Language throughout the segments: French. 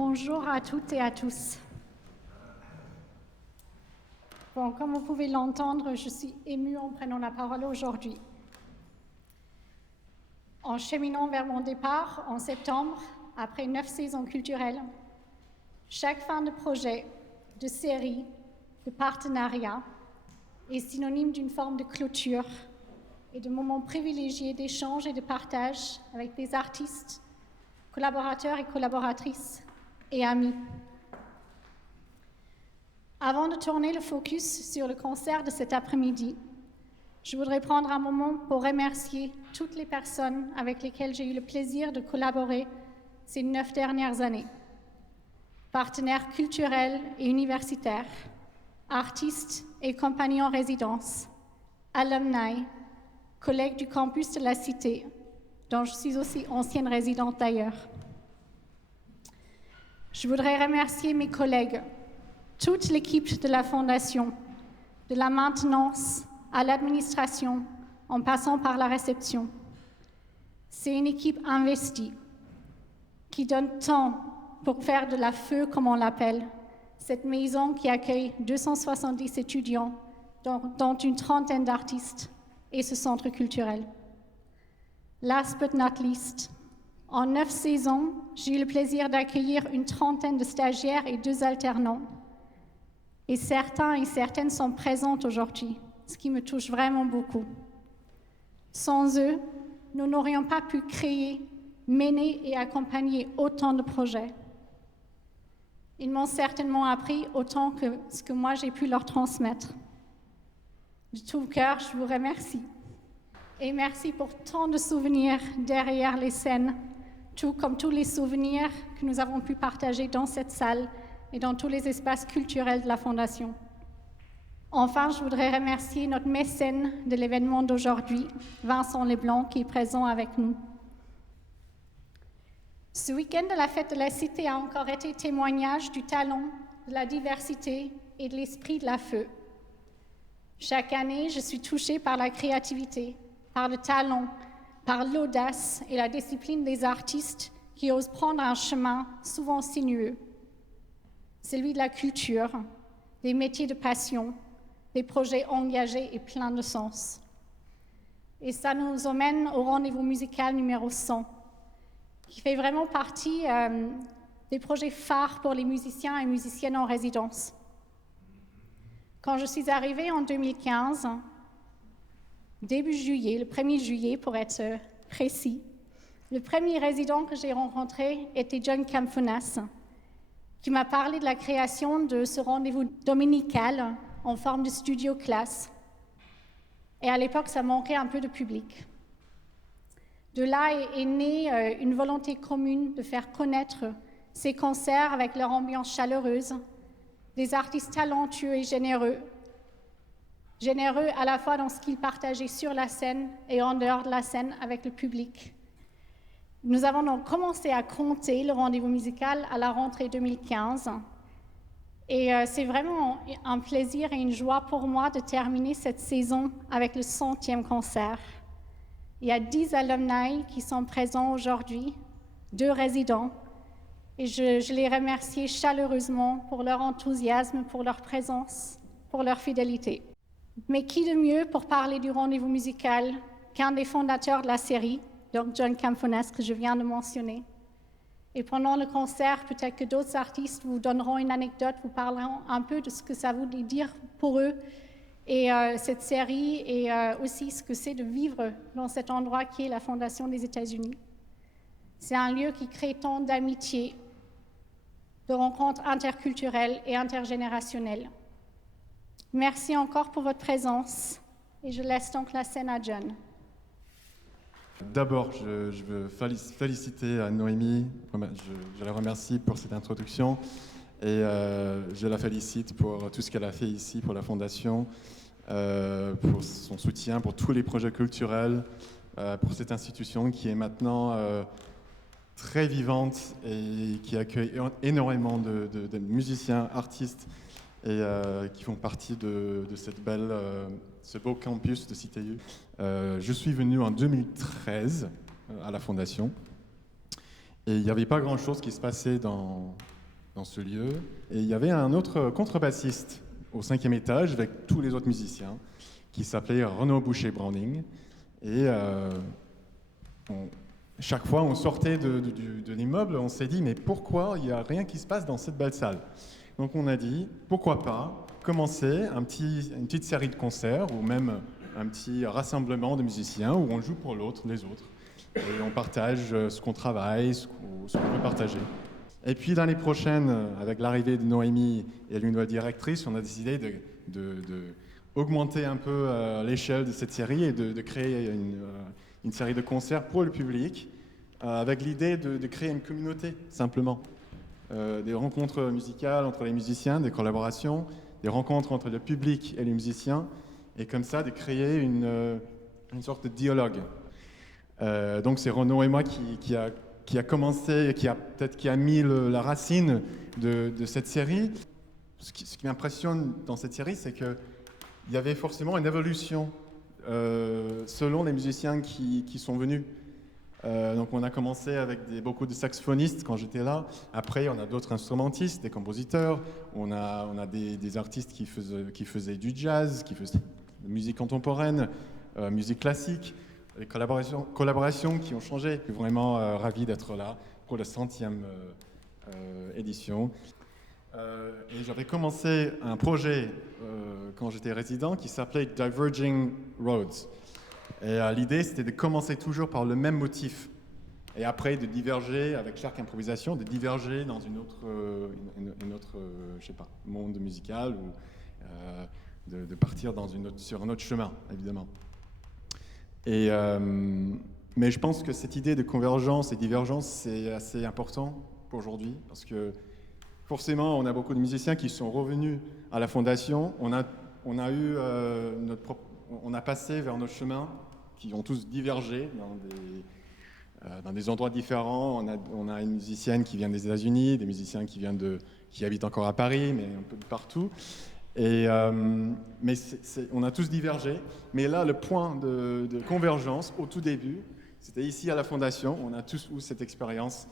Bonjour à toutes et à tous. Bon, comme vous pouvez l'entendre, je suis émue en prenant la parole aujourd'hui. En cheminant vers mon départ en septembre, après 9 saisons culturelles, chaque fin de projet, de série, de partenariat est synonyme d'une forme de clôture et de moments privilégiés d'échange et de partage avec des artistes, collaborateurs et collaboratrices et amis. Avant de tourner le focus sur le concert de cet après-midi, je voudrais prendre un moment pour remercier toutes les personnes avec lesquelles j'ai eu le plaisir de collaborer ces 9 dernières années. Partenaires culturels et universitaires, artistes et compagnies en résidence, alumni, collègues du campus de la Cité, dont je suis aussi ancienne résidente d'ailleurs. Je voudrais remercier mes collègues, toute l'équipe de la Fondation, de la maintenance à l'administration, en passant par la réception. C'est une équipe investie, qui donne tant pour faire de la feu, comme on l'appelle, cette maison qui accueille 270 étudiants, dont une trentaine d'artistes, et ce centre culturel. Last but not least, en 9 saisons, j'ai eu le plaisir d'accueillir une trentaine de stagiaires et 2 alternants. Et certains et certaines sont présentes aujourd'hui, ce qui me touche vraiment beaucoup. Sans eux, nous n'aurions pas pu créer, mener et accompagner autant de projets. Ils m'ont certainement appris autant que ce que moi j'ai pu leur transmettre. De tout cœur, je vous remercie. Et merci pour tant de souvenirs derrière les scènes, tout comme tous les souvenirs que nous avons pu partager dans cette salle et dans tous les espaces culturels de la Fondation. Enfin, je voudrais remercier notre mécène de l'événement d'aujourd'hui, Vincent Leblanc, qui est présent avec nous. Ce week-end de la Fête de la Cité a encore été témoignage du talent, de la diversité et de l'esprit de la feu. Chaque année, je suis touchée par la créativité, par le talent, par l'audace et la discipline des artistes qui osent prendre un chemin souvent sinueux. Celui de la culture, des métiers de passion, des projets engagés et pleins de sens. Et ça nous emmène au rendez-vous musical numéro 100, qui fait vraiment partie des projets phares pour les musiciens et musiciennes en résidence. Quand je suis arrivée en 2015, début juillet, le 1er juillet pour être précis, le premier résident que j'ai rencontré était John Camphonas, qui m'a parlé de la création de ce rendez-vous dominical en forme de studio classe. Et à l'époque, ça manquait un peu de public. De là est née une volonté commune de faire connaître ces concerts avec leur ambiance chaleureuse, des artistes talentueux et généreux à la fois dans ce qu'ils partageaient sur la scène et en dehors de la scène avec le public. Nous avons donc commencé à compter le rendez-vous musical à la rentrée 2015. Et c'est vraiment un plaisir et une joie pour moi de terminer cette saison avec le 100e concert. Il y a 10 alumni qui sont présents aujourd'hui, 2 résidents, et je les remercie chaleureusement pour leur enthousiasme, pour leur présence, pour leur fidélité. Mais qui de mieux pour parler du rendez-vous musical qu'un des fondateurs de la série, donc John Camphonas, que je viens de mentionner. Et pendant le concert, peut-être que d'autres artistes vous donneront une anecdote, vous parleront un peu de ce que ça voulait dire pour eux, et cette série, et aussi ce que c'est de vivre dans cet endroit qui est la Fondation des États-Unis. C'est un lieu qui crée tant d'amitié, de rencontres interculturelles et intergénérationnelles. Merci encore pour votre présence, et je laisse donc la scène à John. D'abord, je veux féliciter Noémie, je la remercie pour cette introduction et je la félicite pour tout ce qu'elle a fait ici pour la Fondation, pour son soutien, pour tous les projets culturels, pour cette institution qui est maintenant très vivante et qui accueille énormément de musiciens, artistes et qui font partie de ce beau campus de CTU. Je suis venu en 2013 à la Fondation Et il n'y avait pas grand-chose qui se passait dans ce lieu. Et il y avait un autre contrebassiste au 5e étage avec tous les autres musiciens qui s'appelait Renaud Boucher-Browning. Et chaque fois on sortait de l'immeuble, on s'est dit mais pourquoi il n'y a rien qui se passe dans cette belle salle? Donc on a dit pourquoi pas commencer une petite série de concerts ou même un petit rassemblement de musiciens où on joue pour les autres. Et on partage ce qu'on travaille, ce qu'on veut partager. Et puis l'année prochaine, avec l'arrivée de Noémie et l'une nouvelle directrice, on a décidé de augmenter un peu l'échelle de cette série et de créer une série de concerts pour le public, avec l'idée de créer une communauté, simplement. Des rencontres musicales entre les musiciens, des collaborations, des rencontres entre le public et les musiciens, et comme ça de créer une sorte de dialogue. Donc c'est Renaud et moi qui a commencé, qui a mis la racine de cette série. Ce qui m'impressionne dans cette série, c'est qu'il y avait forcément une évolution selon les musiciens qui sont venus. Donc on a commencé avec beaucoup de saxophonistes quand j'étais là. Après, on a d'autres instrumentistes, des compositeurs. On a des artistes qui faisaient du jazz, qui faisaient de la musique contemporaine, musique classique. Les collaborations qui ont changé. Je suis vraiment ravi d'être là pour la 100e édition. Et j'avais commencé un projet quand j'étais résident qui s'appelait Diverging Roads. Et l'idée, c'était de commencer toujours par le même motif. Et après, de diverger avec chaque improvisation, de diverger dans une autre je sais pas, monde musical ou de partir sur un autre chemin, évidemment. Mais je pense que cette idée de convergence et divergence, c'est assez important pour aujourd'hui, parce que forcément, on a beaucoup de musiciens qui sont revenus à la Fondation. On a passé vers notre chemin, qui ont tous divergé dans des endroits différents. On a une musicienne qui vient des États-Unis, des musiciens qui habitent encore à Paris, mais un peu de partout. Mais on a tous divergé. Mais là, le point de convergence, au tout début, c'était ici à la Fondation. On a tous eu cette expérience.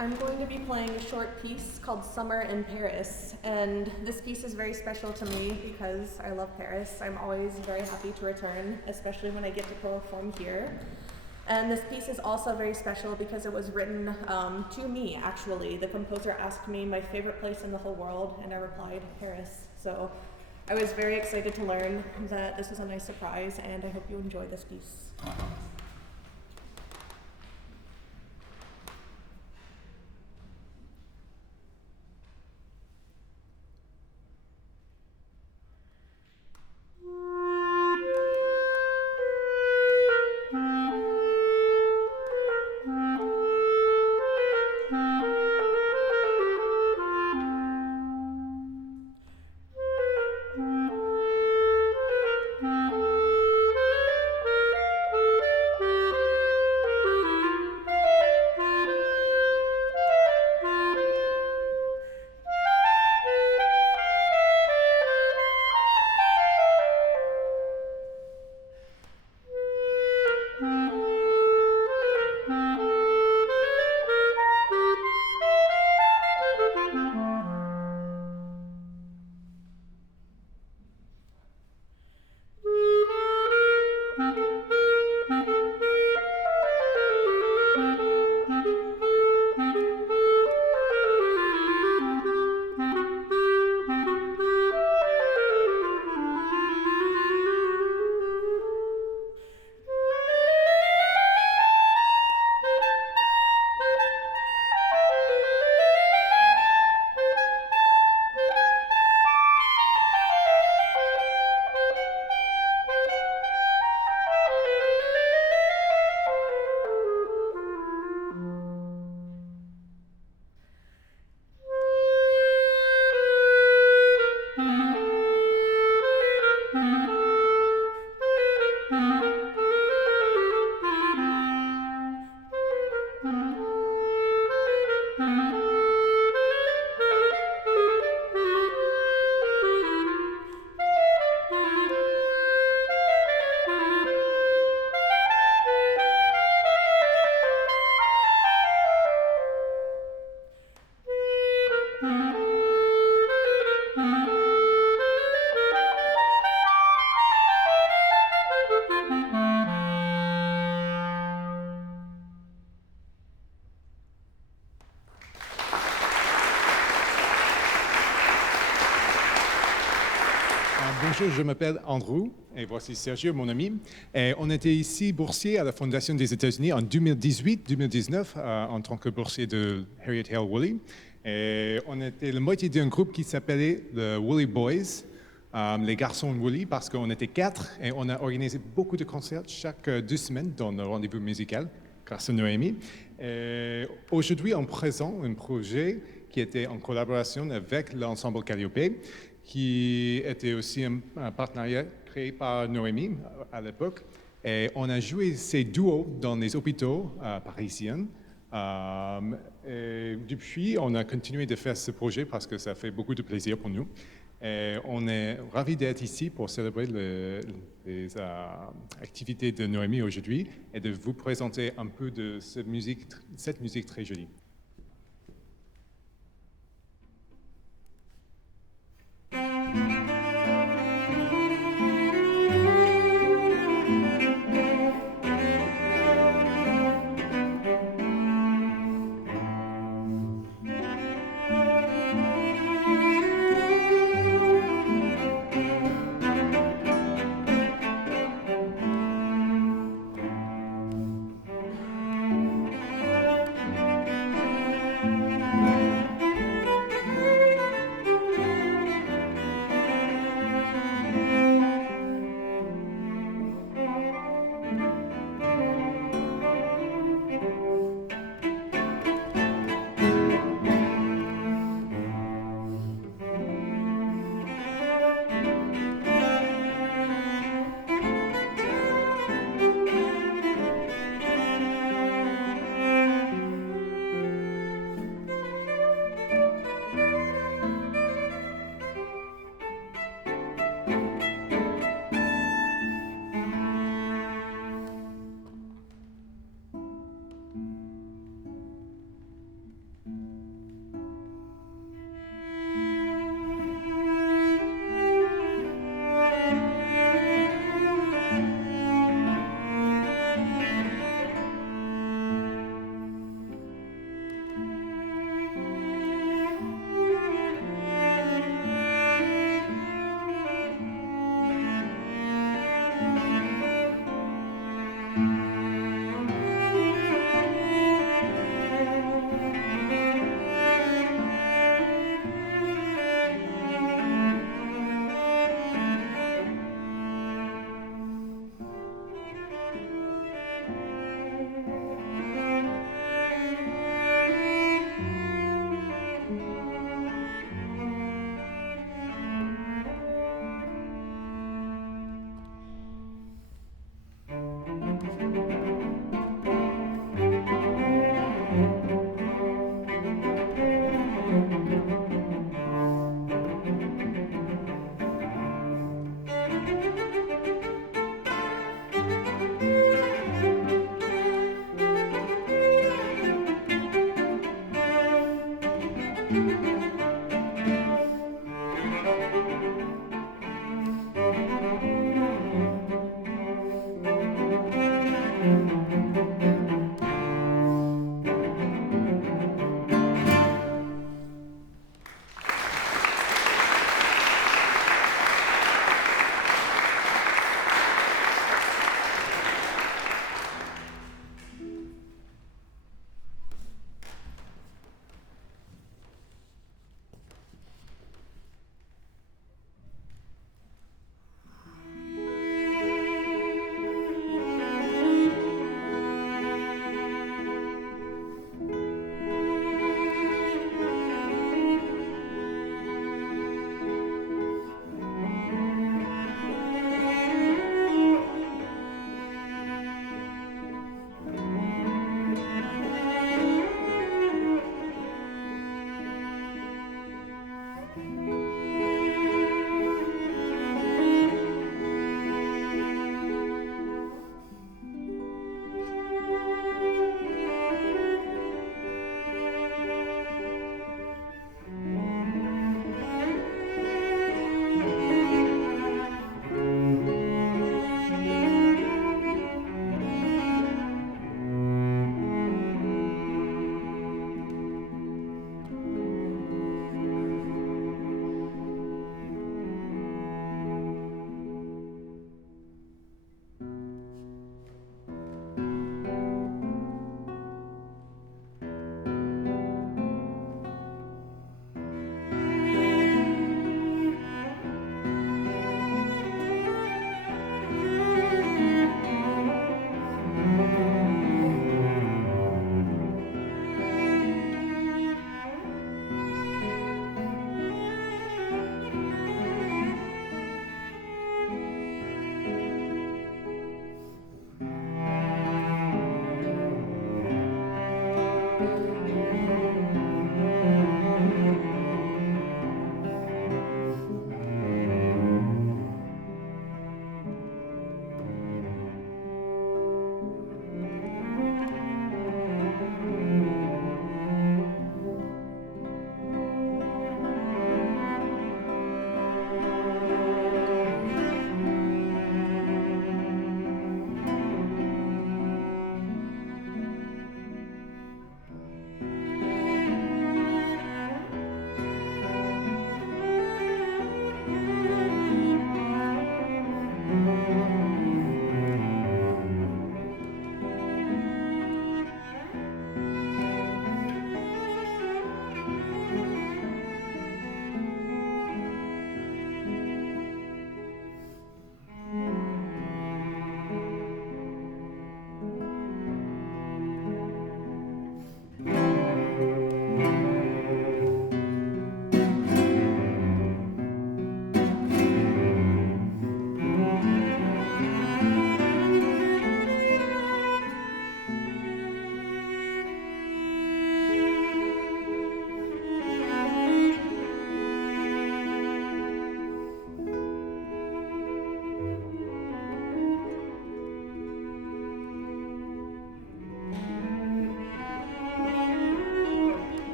I'm going to be playing a short piece called Summer in Paris, and this piece is very special to me because I love Paris. I'm always very happy to return, especially when I get to perform here. And this piece is also very special because it was written to me, actually. The composer asked me my favorite place in the whole world, and I replied, Paris. So I was very excited to learn that this was a nice surprise, and I hope you enjoy this piece. Bonjour, je m'appelle Andrew et voici Sergio, mon ami. Et on était ici boursier à la Fondation des États-Unis en 2018-2019 en tant que boursier de Harriet Hale Woolley. Et on était la moitié d'un groupe qui s'appelait le Woolley Boys, les garçons Woolley, parce qu'on était 4 et on a organisé beaucoup de concerts chaque 2 semaines dans nos rendez-vous musical grâce à Noémie. Et aujourd'hui, on présente un projet qui était en collaboration avec l'ensemble Calliope, qui était aussi un partenariat créé par Noémie à l'époque. Et on a joué ces duos dans les hôpitaux parisiens. Et depuis, on a continué de faire ce projet parce que ça fait beaucoup de plaisir pour nous. Et on est ravis d'être ici pour célébrer les activités de Noémie aujourd'hui et de vous présenter un peu de cette musique très jolie.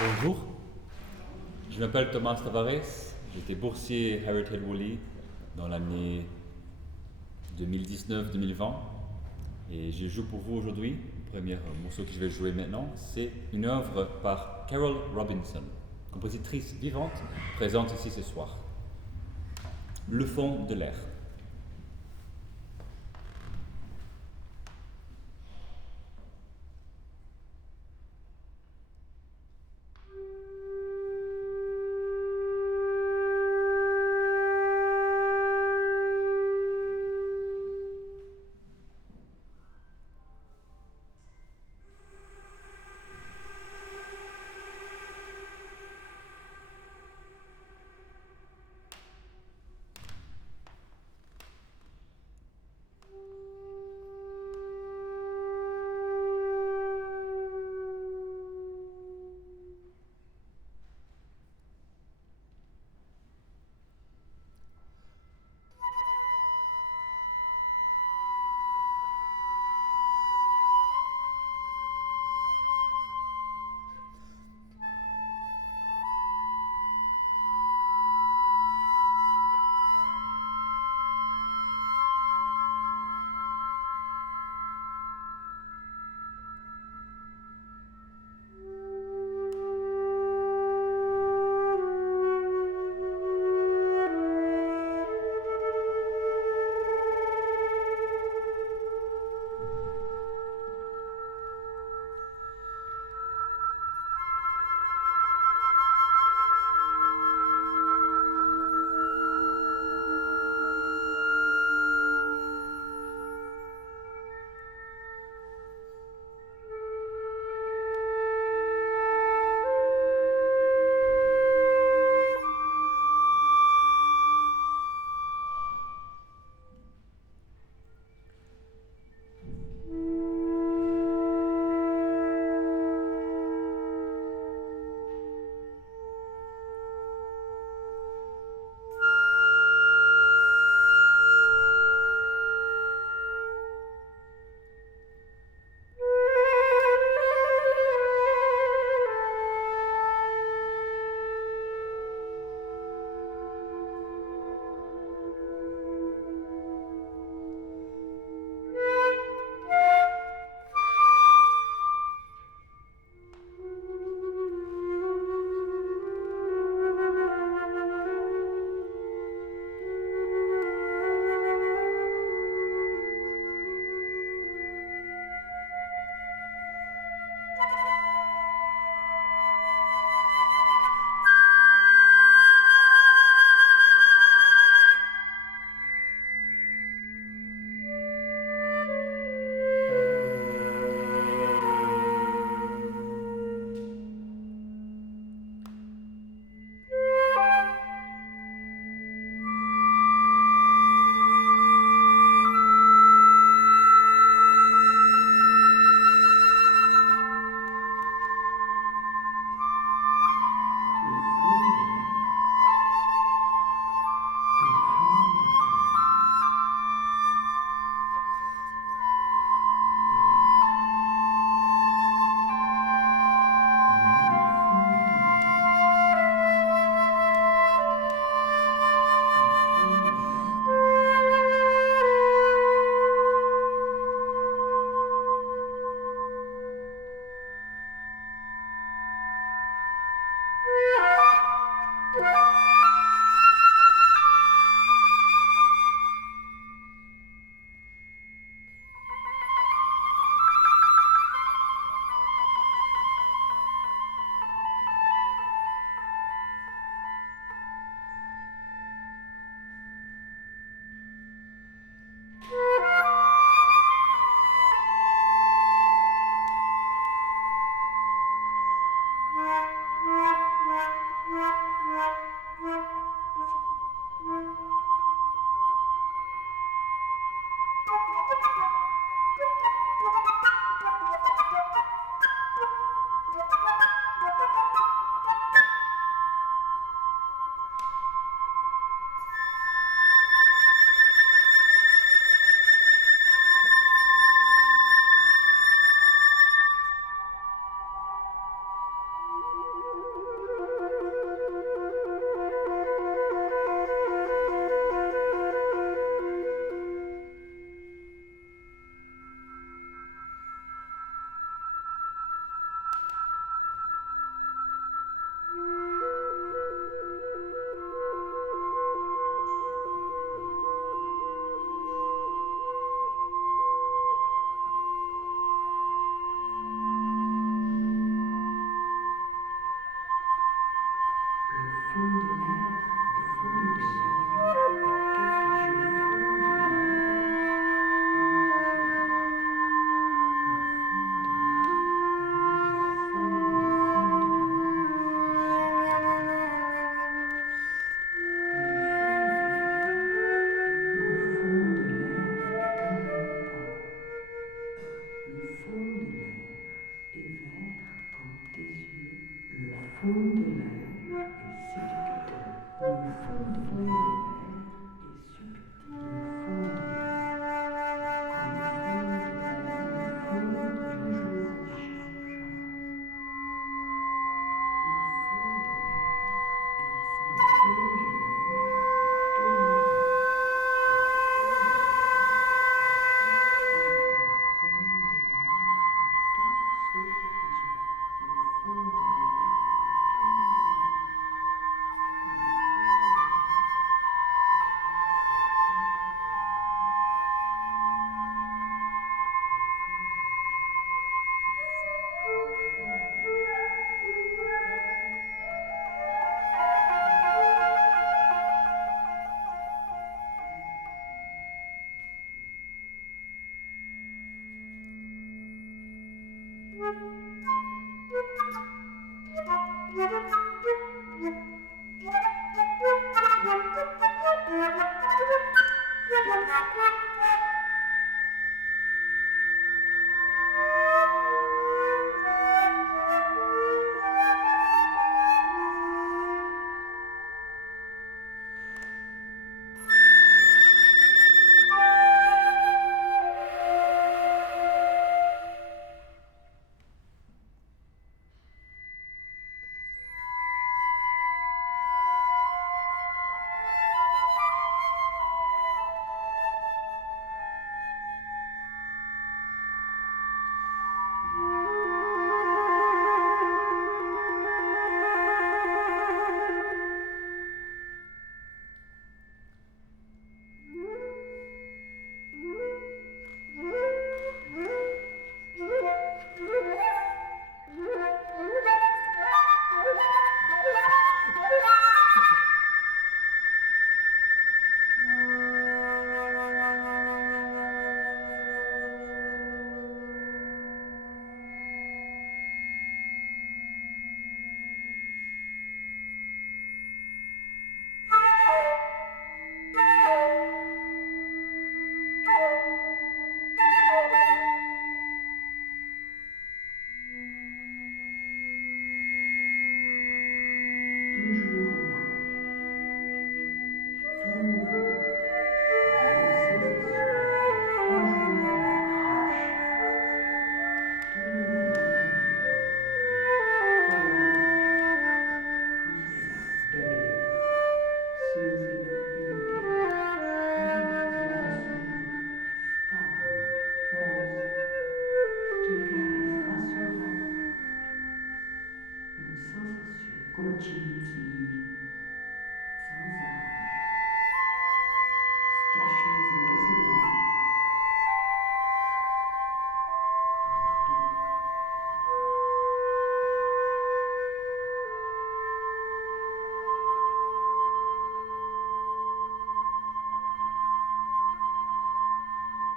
Bonjour, je m'appelle Thomas Tavares, j'étais boursier Harriet Hale Woolley dans l'année 2019-2020 et je joue pour vous aujourd'hui. Le premier morceau que je vais jouer maintenant, c'est une œuvre par Carol Robinson, compositrice vivante, présente ici ce soir. Le fond de l'air.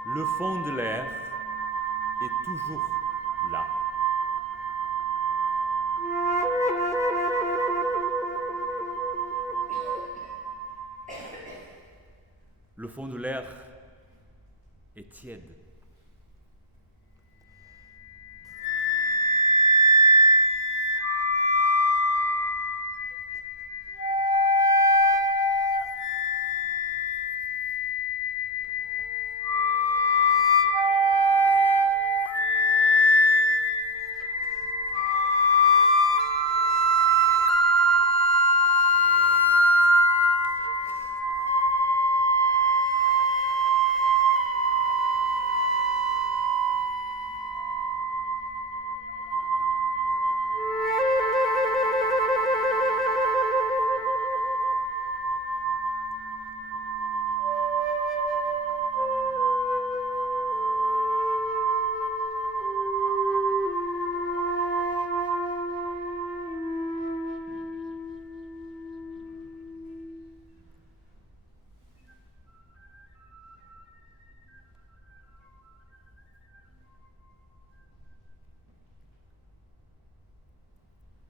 Le fond de l'air est toujours là. Le fond de l'air est tiède.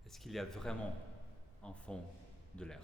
Est-ce qu'il y a vraiment un fond de l'air?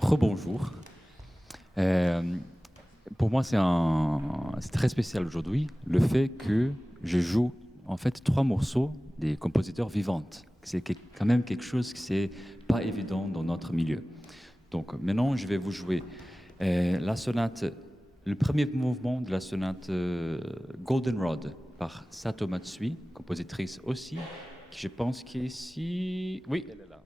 Rebonjour. Pour moi, c'est très spécial aujourd'hui le fait que je joue en fait 3 morceaux des compositeurs vivantes. C'est quand même quelque chose qui c'est pas évident dans notre milieu. Donc maintenant, je vais vous jouer la sonate, le premier mouvement de la sonate Goldenrod par Sato Matsui, compositrice aussi, qui je pense qui est ici. Oui, elle est là.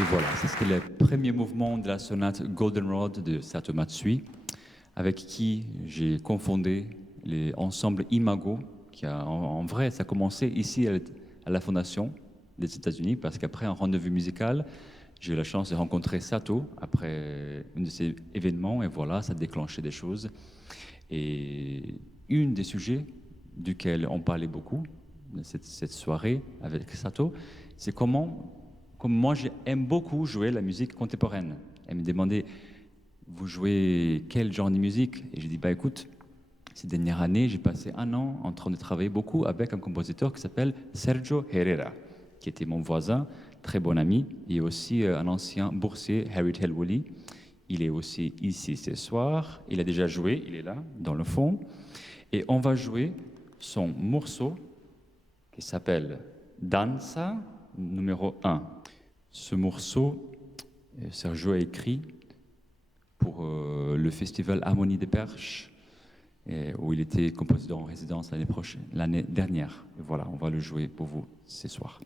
Et voilà, ça c'était le premier mouvement de la sonate Goldenrod de Sato Matsui, avec qui j'ai confondé les ensembles Imago, qui en vrai, ça a commencé ici à la Fondation des États-Unis, parce qu'après un rendez-vous musical, j'ai eu la chance de rencontrer Sato après un de ces événements, et voilà, ça a déclenché des choses. Et un des sujets duquel on parlait beaucoup, cette soirée avec Sato, c'est comment moi j'aime beaucoup jouer la musique contemporaine. Elle me demandait, vous jouez quel genre de musique? Et j'ai dit, bah écoute, ces dernières années, j'ai passé un an en train de travailler beaucoup avec un compositeur qui s'appelle Sergio Herrera, qui était mon voisin, très bon ami, et aussi un ancien boursier, Harry Telwoli. Il est aussi ici ce soir. Il a déjà joué, il est là, dans le fond. Et on va jouer son morceau qui s'appelle Danza numéro 1. Ce morceau, Sergio a écrit pour le festival Harmonie des Perches, où il était compositeur en résidence l'année dernière. Et voilà, on va le jouer pour vous ce soir.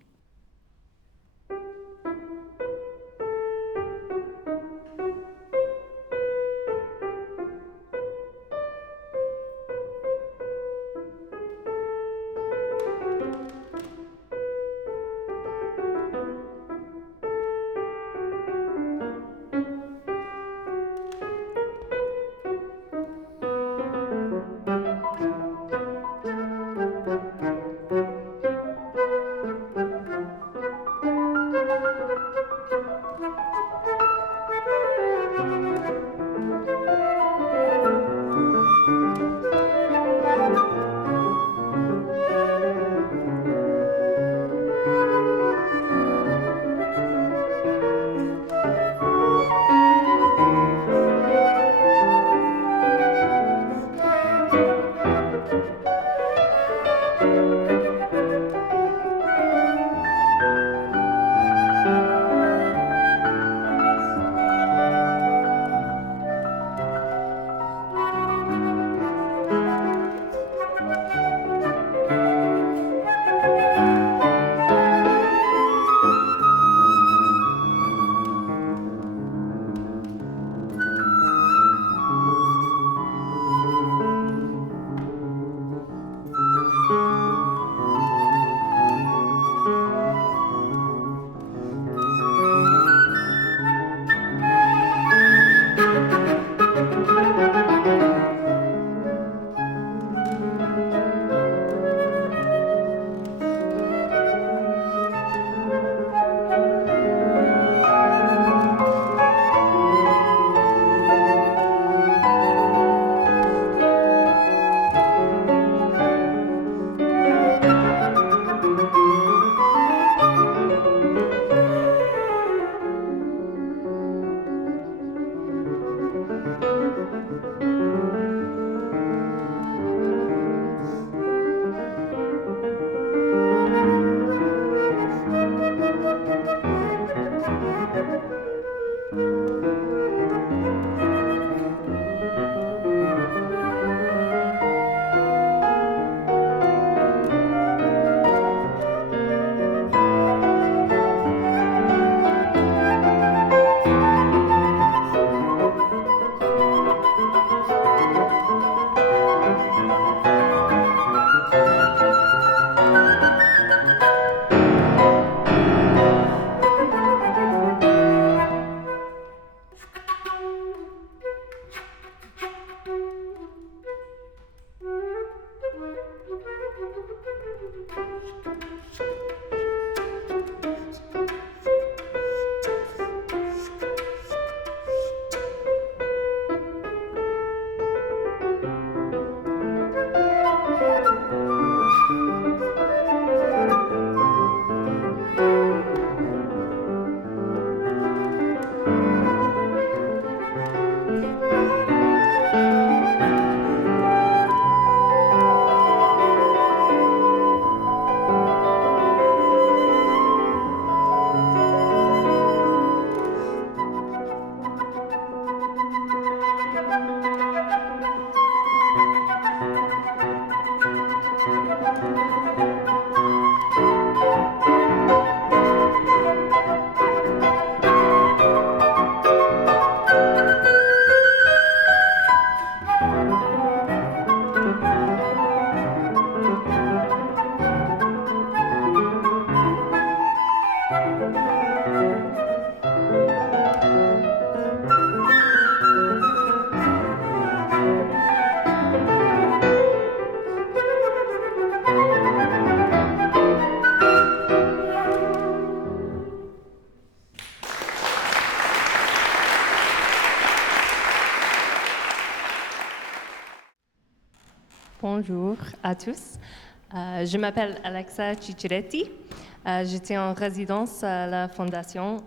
Bonjour à tous. Je m'appelle Alexa Cicciretti. J'étais en résidence à la Fondation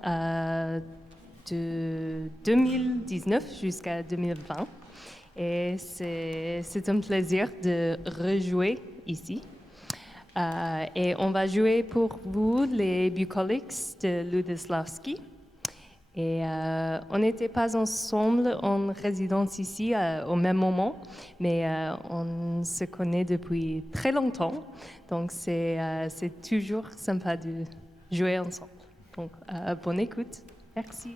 de 2019 jusqu'à 2020. Et c'est un plaisir de rejouer ici. Et on va jouer pour vous les Bucolics de Ludoslavski. Et on n'était pas ensemble en résidence ici au même moment, mais on se connaît depuis très longtemps. Donc c'est toujours sympa de jouer ensemble. Donc bonne écoute. Merci.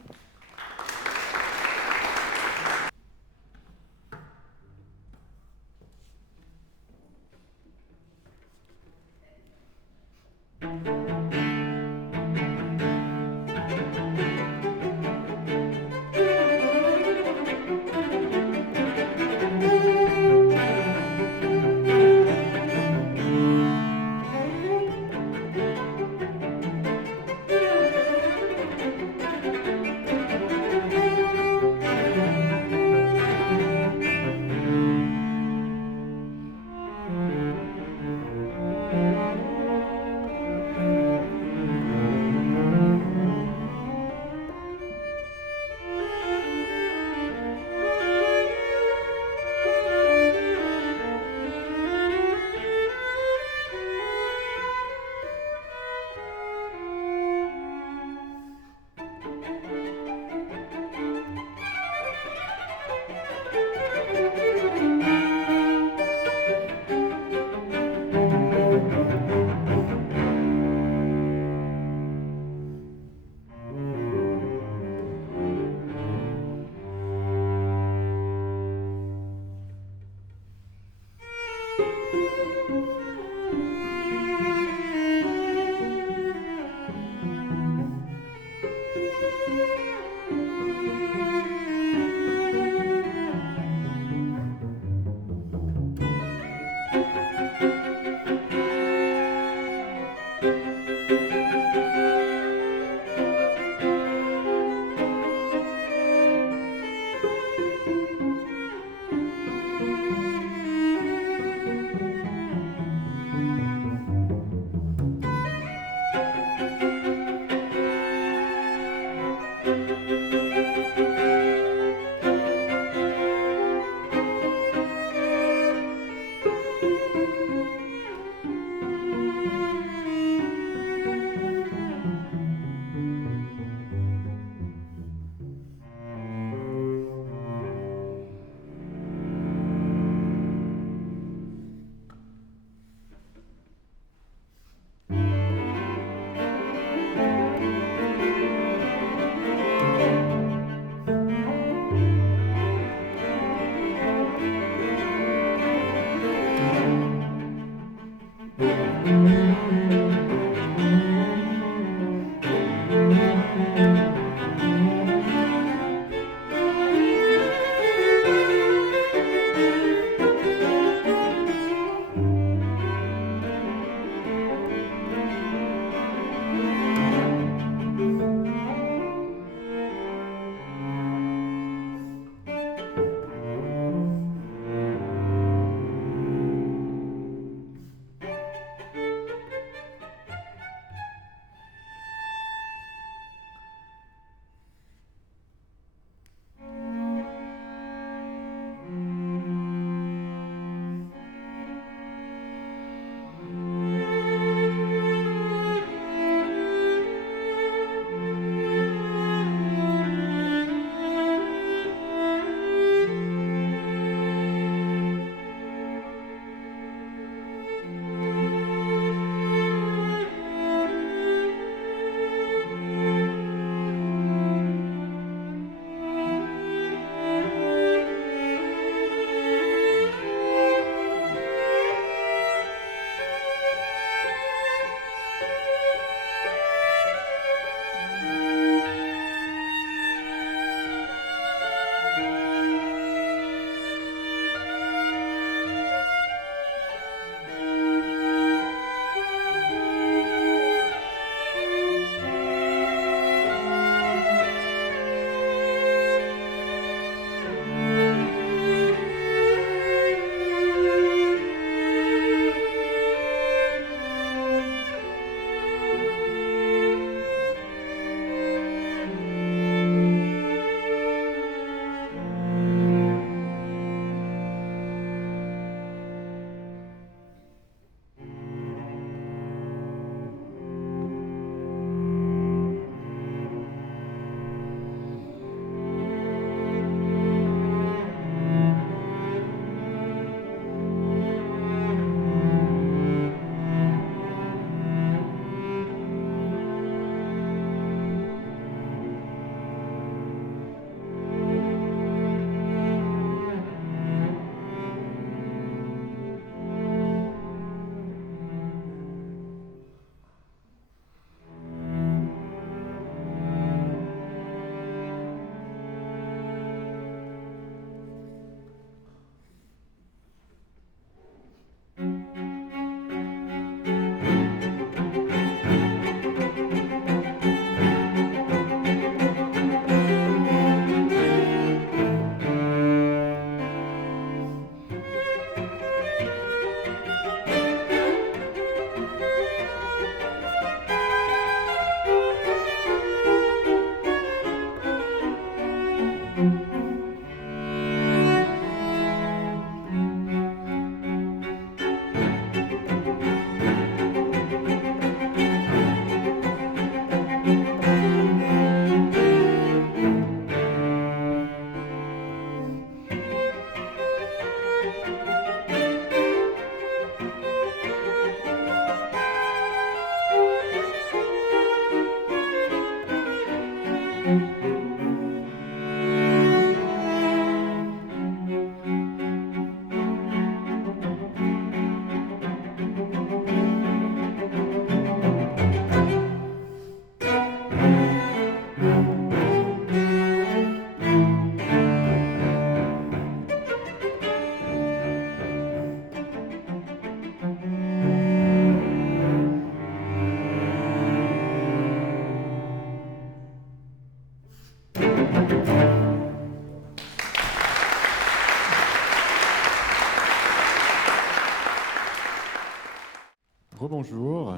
bonjour.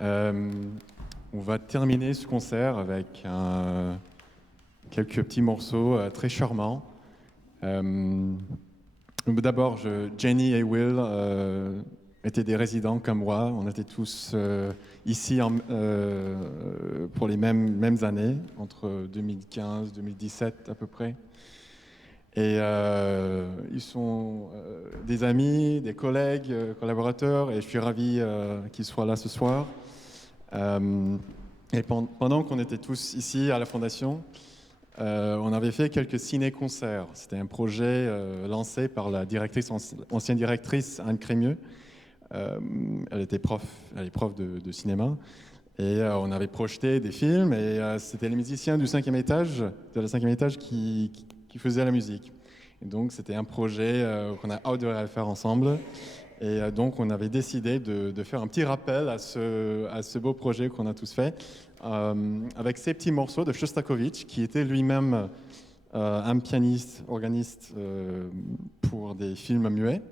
On va terminer ce concert avec quelques petits morceaux très charmants. D'abord, Jenny et Will étaient des résidents comme moi. On était tous ici pour les mêmes années, entre 2015 et 2017 à peu près. Et ils sont des amis, des collègues, collaborateurs, et je suis ravi qu'ils soient là ce soir. Et pendant qu'on était tous ici à la Fondation, on avait fait quelques ciné-concerts. C'était un projet lancé par la ancienne directrice Anne Crémieux. Elle est prof de cinéma. Et on avait projeté des films, et c'était les musiciens de la 5e étage qui faisaient la musique. Et donc c'était un projet qu'on a adoré à faire ensemble. Et donc on avait décidé de faire un petit rappel à ce beau projet qu'on a tous fait, avec ces petits morceaux de Shostakovich, qui était lui-même un pianiste, organiste pour des films muets.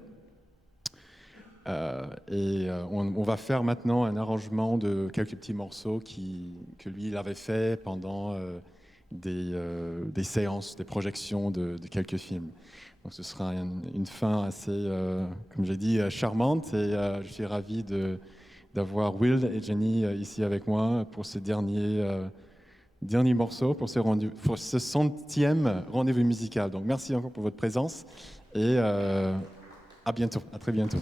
On va faire maintenant un arrangement de quelques petits morceaux que lui il avait fait pendant des séances, des projections de quelques films. Donc ce sera une fin assez, comme j'ai dit, charmante, et je suis ravi d'avoir Will et Jenny ici avec moi pour ce dernier morceau, pour ce 100e rendez-vous musical. Donc merci encore pour votre présence, et à bientôt, à très bientôt.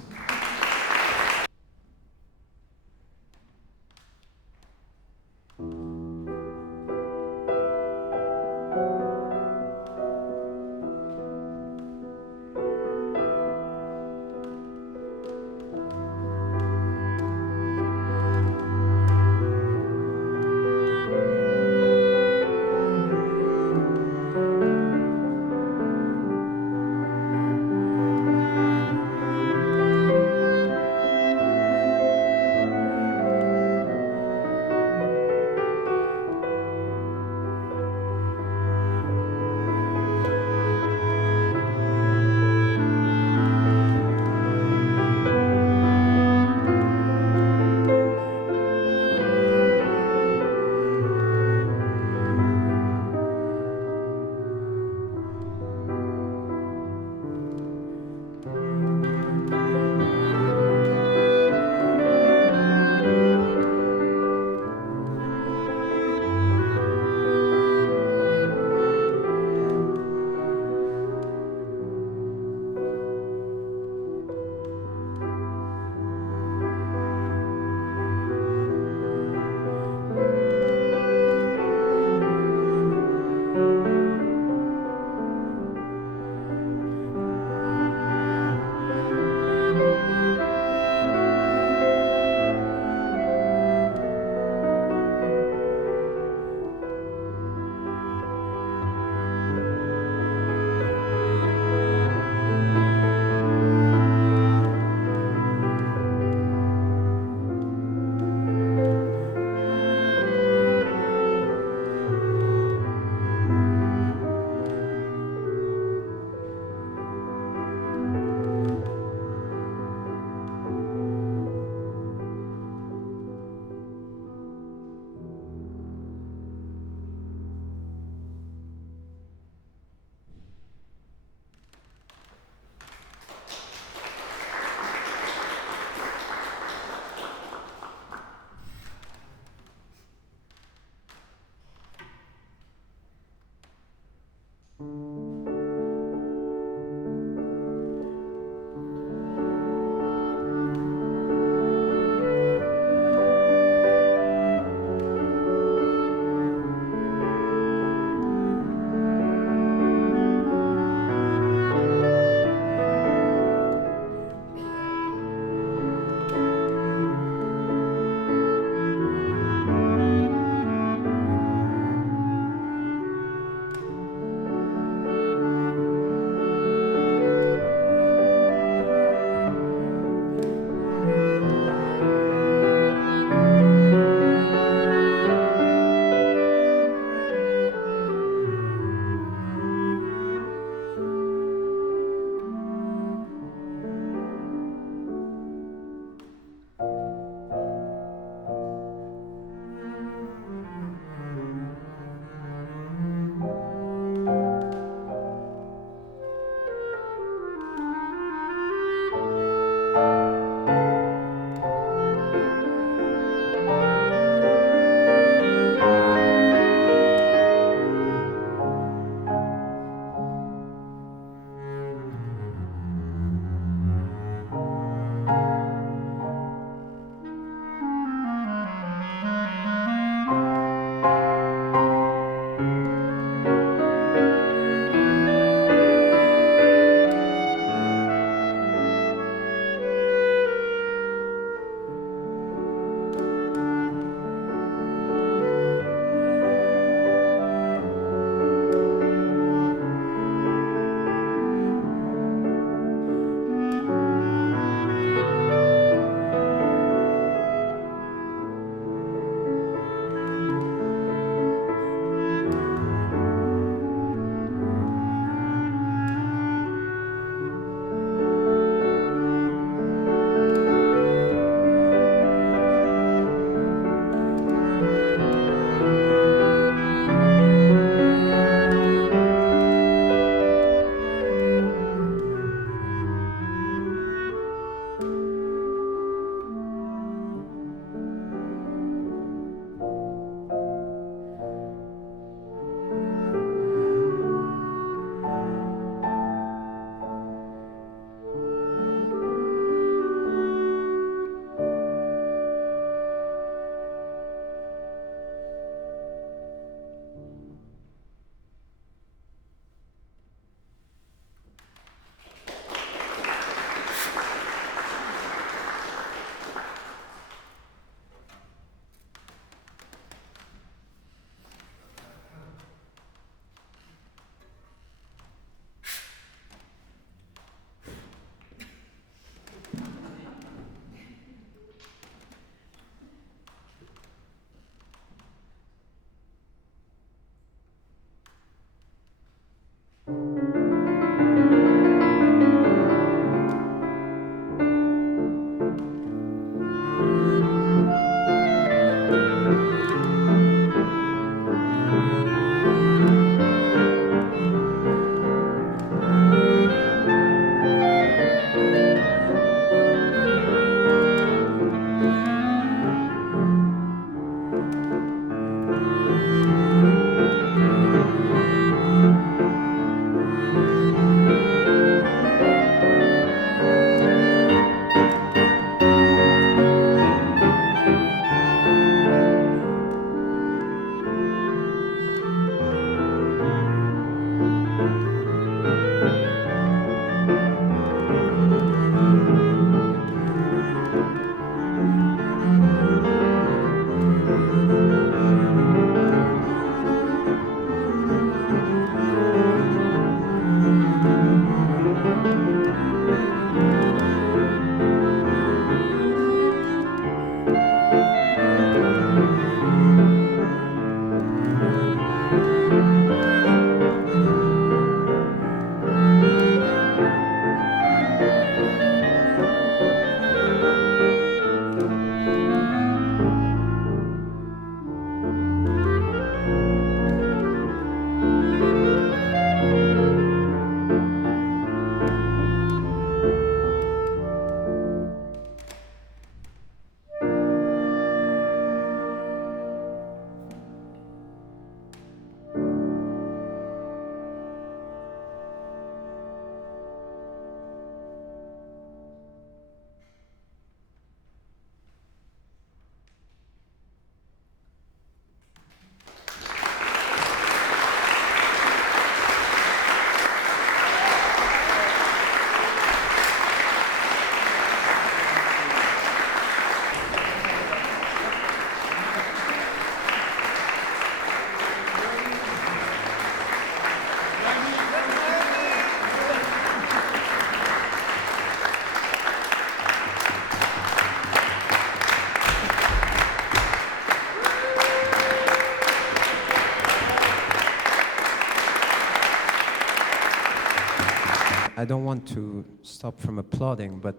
I don't want to stop from applauding, but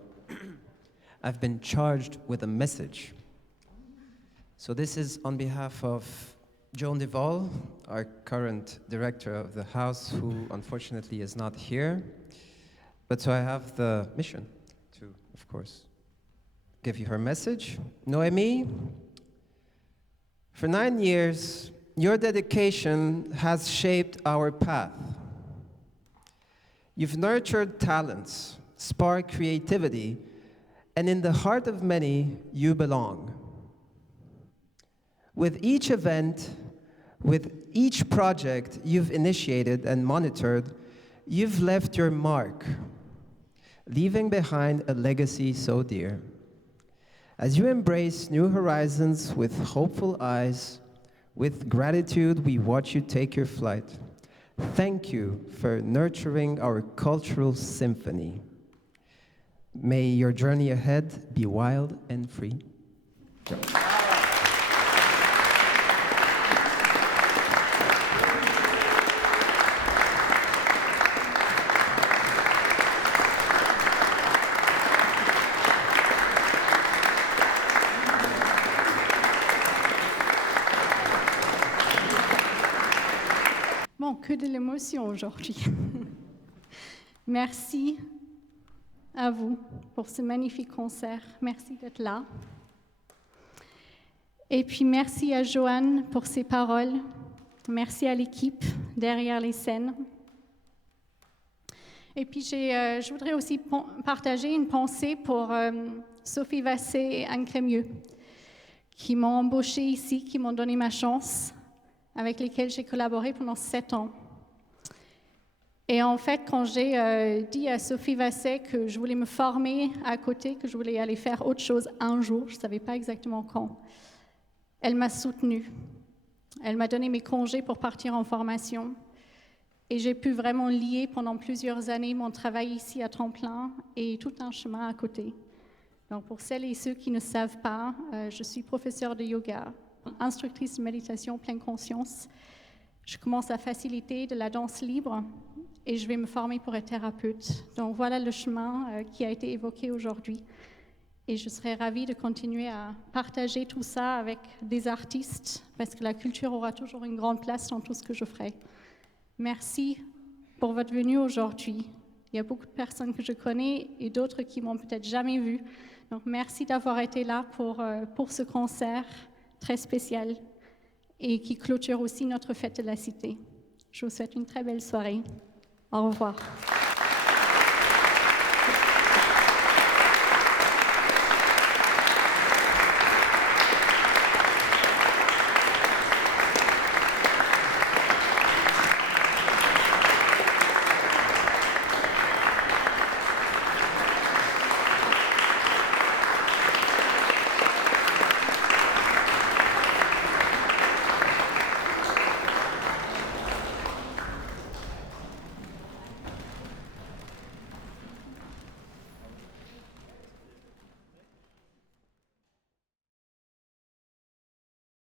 I've been charged with a message. So this is on behalf of Joan Duvall, our current director of the House, who unfortunately is not here. But so I have the mission to, of course, give you her message. Noémie, for 9 years, your dedication has shaped our path. You've nurtured talents, sparked creativity, and in the heart of many, you belong. With each event, with each project you've initiated and monitored, you've left your mark, leaving behind a legacy so dear. As you embrace new horizons with hopeful eyes, with gratitude we watch you take your flight. Thank you for nurturing our cultural symphony. May your journey ahead be wild and free. Bon, que de l'émotion aujourd'hui. Merci à vous pour ce magnifique concert. Merci d'être là. Et puis merci à Joanne pour ses paroles. Merci à l'équipe derrière les scènes. Et puis je voudrais aussi partager une pensée pour Sophie Vassé et Anne Crémieux, qui m'ont embauchée ici, qui m'ont donné ma chance, avec lesquels j'ai collaboré pendant 7 ans. Et en fait, quand j'ai dit à Sophie Vassé que je voulais me former à côté, que je voulais aller faire autre chose un jour, je ne savais pas exactement quand, elle m'a soutenue. Elle m'a donné mes congés pour partir en formation. Et j'ai pu vraiment lier pendant plusieurs années mon travail ici à temps plein et tout un chemin à côté. Donc pour celles et ceux qui ne savent pas, je suis professeure de yoga, instructrice de méditation pleine conscience. Je commence à faciliter de la danse libre et je vais me former pour être thérapeute. Donc voilà le chemin qui a été évoqué aujourd'hui. Et je serais ravie de continuer à partager tout ça avec des artistes parce que la culture aura toujours une grande place dans tout ce que je ferai. Merci pour votre venue aujourd'hui. Il y a beaucoup de personnes que je connais et d'autres qui m'ont peut-être jamais vue. Donc merci d'avoir été là pour ce concert très spécial et qui clôture aussi notre fête de la Cité. Je vous souhaite une très belle soirée. Au revoir.